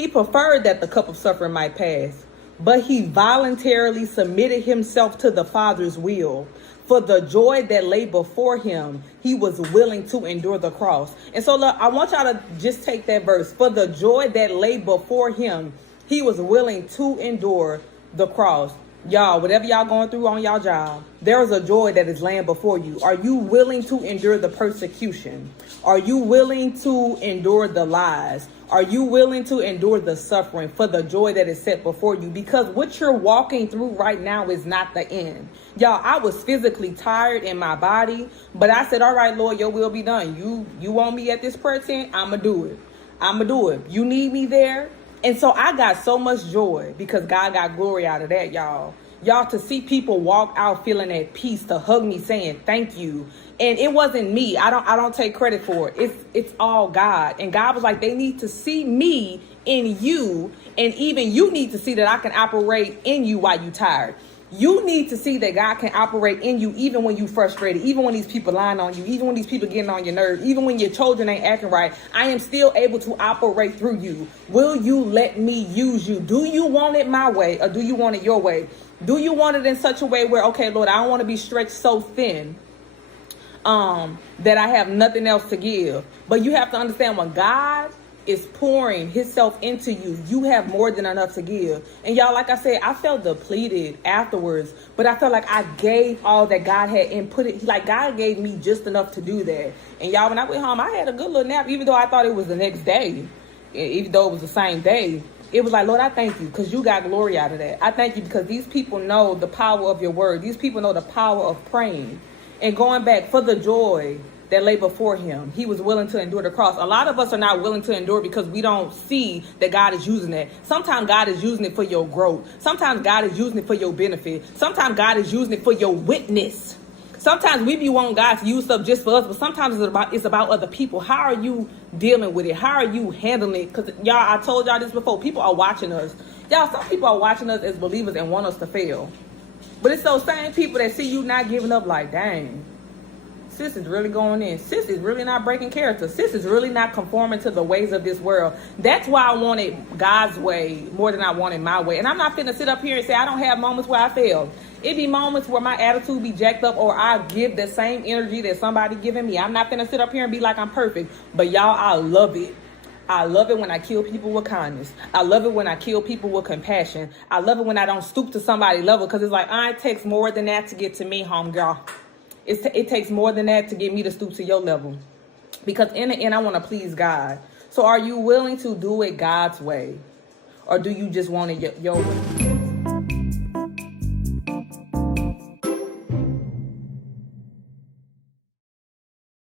He preferred that the cup of suffering might pass, but he voluntarily submitted himself to the Father's will. For the joy that lay before him, he was willing to endure the cross. And so look, I want y'all to just take that verse. For the joy that lay before him, he was willing to endure the cross. Y'all, whatever y'all going through on y'all job, there is a joy that is laying before you. Are you willing to endure the persecution? Are you willing to endure the lies? Are you willing to endure the suffering for the joy that is set before you? Because what you're walking through right now is not the end. Y'all, I was physically tired in my body, but I said, all right, Lord, your will be done. You want me at this prayer tent? I'm going to do it. I'm going to do it. You need me there? And so I got so much joy because God got glory out of that, y'all. Y'all, to see people walk out feeling at peace, to hug me saying thank you. And it wasn't me. I don't take credit for it. It's all God. And God was like, they need to see me in you. And even you need to see that I can operate in you while you're tired. You need to see that God can operate in you even when you're frustrated, even when these people lying on you, even when these people getting on your nerves, even when your children ain't acting right. I am still able to operate through you. Will you let me use you? Do you want it my way or do you want it your way? Do you want it in such a way where, okay, Lord, I don't want to be stretched so thin that I have nothing else to give. But you have to understand, when God is pouring himself into you, you have more than enough to give. And y'all, like I said, I felt depleted afterwards, but I felt like I gave all that God had input. Like God gave me just enough to do that. And y'all, when I went home, I had a good little nap, even though I thought it was the next day, even though it was the same day. It was like, Lord, I thank you because you got glory out of that. I thank you because these people know the power of your word. These people know the power of praying. And going back, for the joy that lay before him, he was willing to endure the cross. A lot of us are not willing to endure because we don't see that God is using it. Sometimes God is using it for your growth. Sometimes God is using it for your benefit. Sometimes God is using it for your witness. Sometimes we be wanting God to use stuff just for us, but sometimes it's about other people. How are you dealing with it? How are you handling it? Because y'all, I told y'all this before, people are watching us. Y'all, some people are watching us as believers and want us to fail. But it's those same people that see you not giving up like, dang, sis is really going in. Sis is really not breaking character. Sis is really not conforming to the ways of this world. That's why I wanted God's way more than I wanted my way. And I'm not finna sit up here and say I don't have moments where I fail. It be moments where my attitude be jacked up or I give the same energy that somebody giving me. I'm not finna sit up here and be like I'm perfect. But y'all, I love it. I love it when I kill people with kindness. I love it when I kill people with compassion. I love it when I don't stoop to somebody's level, because it's like, it takes more than that to get to me, homegirl. It takes more than that to get me to stoop to your level. Because in the end, I want to please God. So are you willing to do it God's way? Or do you just want it your way?